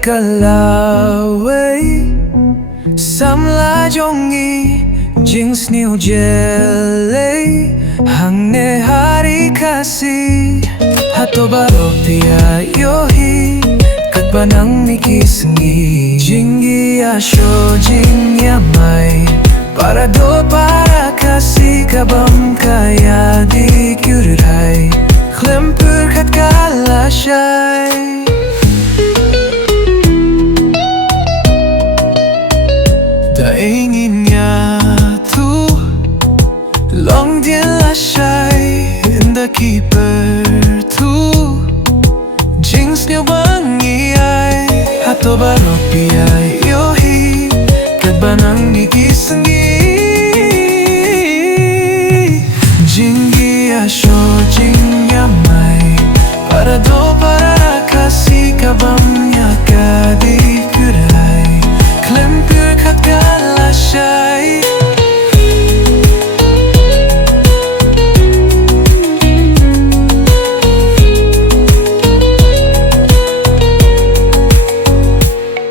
ka Lawei, Samla jongi, jingsniew jelly, hangne Ri Khasi, hato baropia yohi, katbanang mikisengi, jingi Shoh jingyamai, para do para kasi kabam kaya di gyurrai, khlem pyrkhat ka lashai. Daingin niya tu long dien lashai in the keeper tu jingsniew bangi ay hato baropia yohi kadbanang nikisengi jingi Shoh jingyamai para do para kasi kabam niya kadi kurai khlem pyrkhat ka lashai.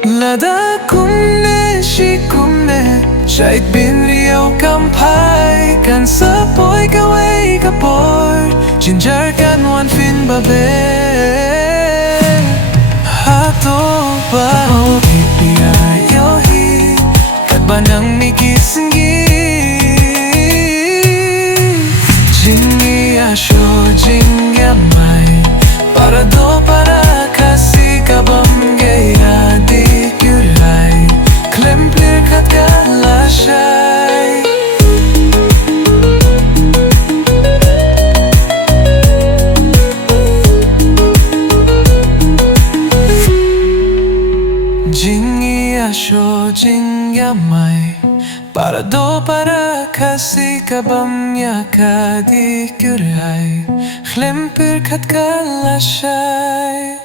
Lada kumne shi kumne jait bin riau kampai kan sapoy kaei kapor ginger kan wan phin babe hato ba pipia yohi kadbanang nikisengi jingi Shoh jingyamai para do para kasi kabam gaya di gyurai khlem pyrkhat ka lashai. Jingi Shoh jingyamai para do para kasi kabam niya kadi gyurai khlem pyrkhat ka lashai.